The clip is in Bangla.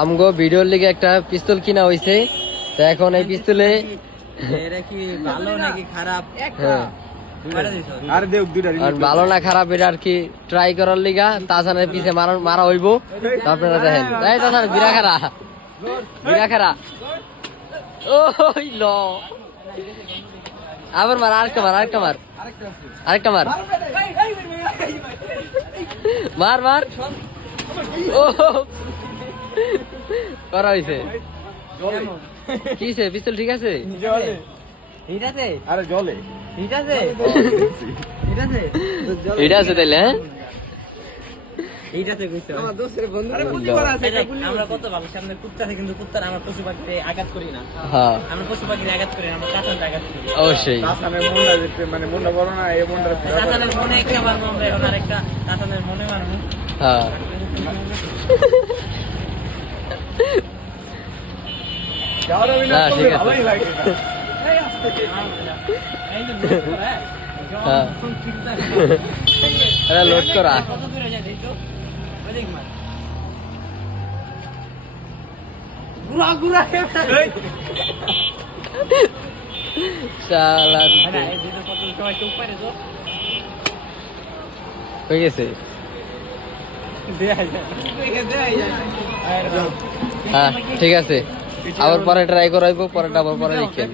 আমগো ভিডিওর লিগে একটা পিস্তল কিনা হইছে, তো এখন এই পিস্তলে এরা কি ভালো নাকি খারাপ? হ্যাঁ আর দেখ দুইটা আর ভালো না খারাপ এটা আর কি ট্রাই করার লিগা তাছানের পিছে মারা হইব। তো আপনারা দেখেন, এই তাছান বিরা খারা ও ল আবার মার, আরেকটা মার মার ও করা হইছে। কিছে পিস্তল ঠিক আছে? জলে ঠিক আছে? আরে জলে ঠিক আছে? ঠিক আছে? এটা আছে তাইলে? হ্যাঁ এইটাতে কইছো আমার দোস্তের বন্ধু আরে বুঝতে প্রতিবার আছে আমরা কত ভালো সামনে কুত্তা আছে, কিন্তু কুত্তার আমরা পশু পাখিতে আঘাত করি না। হ্যাঁ আমরা পশু পাখিতে আঘাত করি না, আমরা কাঁচানতে আঘাত করি। অবশ্যই। তাসানের মনটা যেতে মানে মনটা বড় না এই মনটা কাঁচানের মনে একটা মারবো আমরা, এখন আরেকটা কাঁচানের মনে মারবো। হ্যাঁ যাওয়ার আমি না না, ঠিক আছে। ভালোই লাগে এই যে লোড করা, হ্যাঁ এটা লোড করা। কত দূরে যায় দেখো, ওই দেখ মার গুড়া শালার আরে এই দুটো কত সবাই চুপ করে তো হয়ে গেছে। দেয়া যায় হ্যাঁ ঠিক আছে, আবার পরে ট্রাই করাইবো, পরেরটা আবার পরে লিখেন।